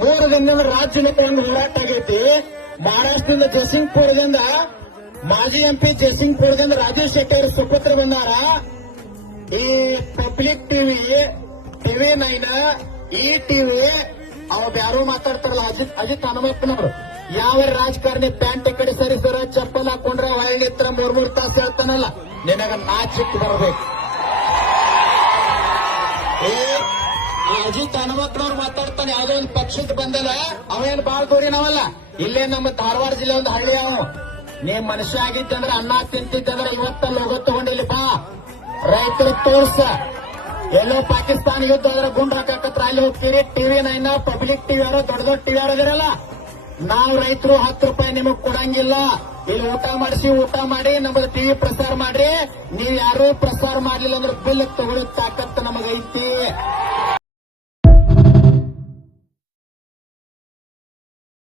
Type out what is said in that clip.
3 ದಿನದಿಂದ ರಾಜ್ಯದ ಒಂದು ಹೋರಾಟ ಆಗೈತಿ. ಮಹಾರಾಷ್ಟ್ರದಿಂದ ಜಯಸಿಂಗ್ಪುರದಿಂದ ಮಾಜಿ ಎಂಪಿ ಜಯಸಿಂಗ್ಪುರದಿಂದ ರಾಜೇಶ್ ಶೆಟ್ಟಿ ಅವರು ಸುಪುತ್ರ ಬಂದಾರ. ಈ ಪಬ್ಲಿಕ್ ಟಿವಿ 9 ಈ ಟಿವಿ ಅವ್ ಯಾರು ಮಾತಾಡ್ತಾರಲ್ಲ ಅಜಿತ್ ಹನುಮಪ್ಪನವರು ಯಾವ ರಾಜಕಾರಣಿ ಪ್ಯಾಂಟ್ ಕಡೆ ಸರಿಸರ ಚಪ್ಪಲ್ ಹಾಕೊಂಡ್ರೆ ಹೊಳ್ಳಿ ಹತ್ರ 3 ತಾಸು ಹೇಳ್ತಾನಲ್ಲ, ನಿನಗ ನಾಚಿಕ್ ಬರ್ಬೇಕು. ಅಜಿತ್ ಹನುಮಪ್ಪನವ್ರು ಮಾತಾಡ್ತಾನೆ ಯಾವ್ದೋ ಒಂದು ಪಕ್ಷದ ಬಂದಲ್ಲ, ಅವೇನ್ ಬಾಳ್ ದೂರಿ ನಾವಲ್ಲ, ಇಲ್ಲೇ ನಮ್ಮ ಧಾರವಾಡ ಜಿಲ್ಲೆ ಒಂದು ಹಳ್ಳಿ ಅವ. ನೀ ಮನುಷ್ಯ ಆಗಿದ್ದಂದ್ರೆ ಅನ್ನ ತಿಂತಿದ್ದಂದ್ರೆ ಇವತ್ತಲ್ಲಿ ಹೋಗೋ ತಗೊಂಡಿಲ್ಲ ಬಾ, ರೈತರು ತೋರ್ಸ. ಎಲ್ಲೋ ಪಾಕಿಸ್ತಾನ ಯುದ್ಧ ಆದ್ರೆ ಗುಂಡ್ ಹಾಕತ್ರ ಅಲ್ಲಿ ಹೋಗ್ತೀರಿ. ಟಿವಿ 9 ಪಬ್ಲಿಕ್ ಟಿವಿ ಯಾರೋ ದೊಡ್ಡ ದೊಡ್ಡ ಟಿವಿ ಯಾರೋದಿರಲ್ಲ. ನಾವು ರೈತರು 10 ರೂಪಾಯಿ ನಿಮಗ್ ಕೊಡಂಗಿಲ್ಲ. ಇಲ್ಲಿ ಊಟ ಮಾಡಿ ನಮ್ಮದು ಟಿವಿ ಪ್ರಸಾರ ಮಾಡ್ರಿ. ನೀವ್ ಯಾರು ಪ್ರಸಾರ ಮಾಡ್ಲಿಲ್ಲ ಅಂದ್ರೆ ಬಿಲ್ ತಗೊಳ್ಳೋ ತಾಕತ್ತು ನಮಗೈತಿ.